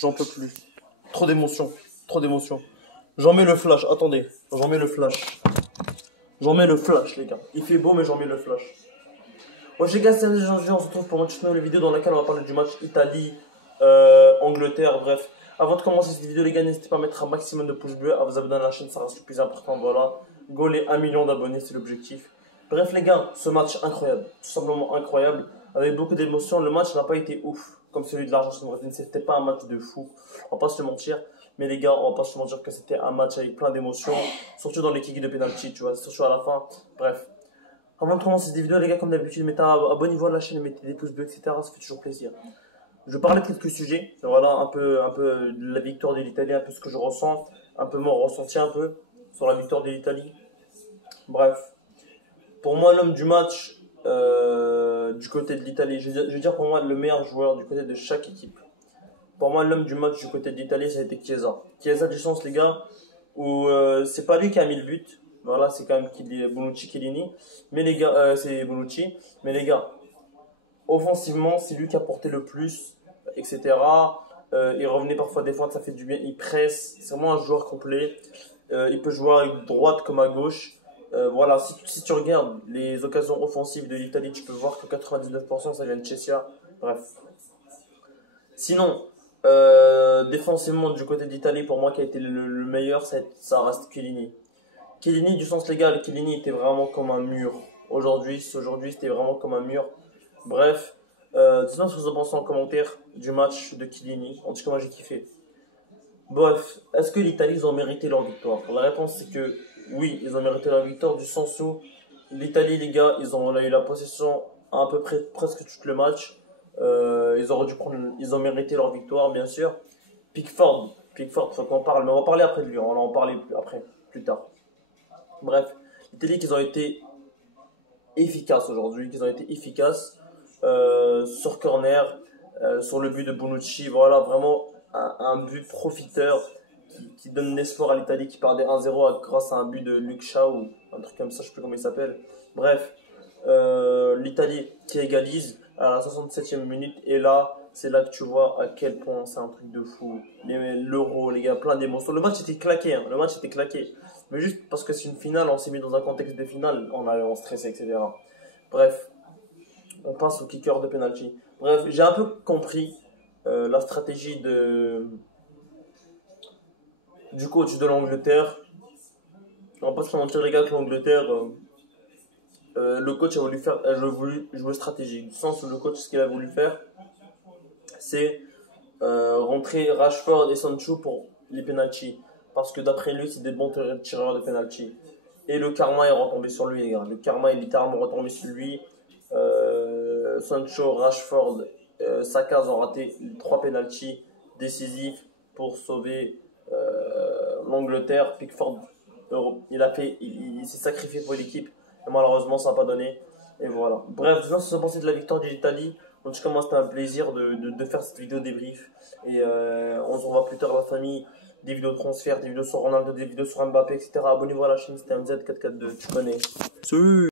J'en peux plus. Trop d'émotions, trop d'émotions. J'en mets le flash, attendez, j'en mets le flash. J'en mets le flash, les gars. Il fait beau, mais j'en mets le flash. Moi, les gars, c'est aujourd'hui, on se retrouve pour une nouvelle vidéo dans laquelle on va parler du match Italie, Angleterre, bref. Avant de commencer cette vidéo, les gars, n'hésitez pas à mettre un maximum de pouces bleus, à vous abonner à la chaîne, ça reste le plus important, voilà. Go les 1 million d'abonnés, c'est l'objectif. Bref, les gars, ce match incroyable, tout simplement incroyable, avec beaucoup d'émotions. Le match n'a pas été ouf, comme celui de l'Argentine. C'était pas un match de fou, on va pas se le mentir. Mais les gars, on va pas se mentir que c'était un match avec plein d'émotions, surtout dans les kicks de penalty, tu vois, surtout à la fin. Bref. Avant de commencer cette vidéo, les gars, comme d'habitude, abonnez-vous à la chaîne, mettez des pouces bleus, etc. Ça fait toujours plaisir. Je vais parler de quelques sujets. Voilà, un peu de la victoire de l'Italie, un peu ce que je ressens, un peu mon ressenti un peu sur la victoire de l'Italie. Bref. Pour moi, l'homme du match du côté de l'Italie, je veux dire pour moi le meilleur joueur du côté de chaque équipe. Pour moi, l'homme du match du côté de l'Italie, ça a été Chiesa. Chiesa du sens, les gars, où c'est pas lui qui a mis le but. Voilà, c'est quand même Bonucci, Chiellini. Mais les gars, c'est Bonucci. Mais les gars, offensivement, c'est lui qui a porté le plus, etc. Il revenait parfois défendre, ça fait du bien. Il presse. C'est vraiment un joueur complet. Il peut jouer à droite comme à gauche. Voilà, si tu regardes les occasions offensives de l'Italie, tu peux voir que 99% ça vient de Chessia. Bref. Sinon, défensivement du côté d'Italie, pour moi qui a été le meilleur, ça reste Chiellini. Chiellini, du sens légal, Chiellini était vraiment comme un mur. Aujourd'hui, c'était vraiment comme un mur. Bref, dites-moi ce que vous en pensez en commentaire du match de Chiellini. En tout cas, moi j'ai kiffé. Bref, est-ce que l'Italie, ils ont mérité leur victoire? La réponse, c'est que oui, ils ont mérité leur victoire, du sens où l'Italie, les gars, ils ont eu la possession à peu près presque tout le match. Ils ont mérité leur victoire, bien sûr. Pickford, faut qu'on parle, mais on va parler après de lui, on va en parler après, plus tard. Bref, l'Italie, qu'ils ont été efficaces aujourd'hui, sur corner, sur le but de Bonucci, voilà, vraiment un but profiteur qui donne l'espoir à l'Italie qui perdait 1-0 grâce à un but de Luke Shaw ou un truc comme ça, je sais plus comment il s'appelle. Bref, l'Italie qui égalise à la 67e minute et là, c'est là que tu vois à quel point c'est un truc de fou. L'Euro, les gars, plein d'émotions. Le match était claqué, hein, le match était claqué. Mais juste parce que c'est une finale, on s'est mis dans un contexte de finale, on stressait, etc. Bref, on passe au kicker de penalty. Bref, j'ai un peu compris la stratégie du coach de l'Angleterre. On va pas se mentir, les gars, que l'Angleterre, le coach a voulu jouer stratégique. Du sens où le coach, ce qu'il a voulu faire, c'est rentrer Rashford et Sancho pour les penalty. Parce que d'après lui, c'est des bons tireurs de penalty. Et le karma est retombé sur lui, les gars. Le karma est littéralement retombé sur lui. Sancho, Rashford, Saka ont raté 3 penalty décisifs pour sauver l'Angleterre. Pickford, il s'est sacrifié pour l'équipe. Et malheureusement, ça n'a pas donné. Et voilà. Bref, je vous pensez de la victoire de l'Italie. En tout cas, moi, c'était un plaisir de faire cette vidéo débrief. Et on se revoit plus tard, la famille. Des vidéos de transfert, des vidéos sur Ronaldo, des vidéos sur Mbappé, etc. Abonnez-vous à la chaîne, c'était MZ442, tu connais.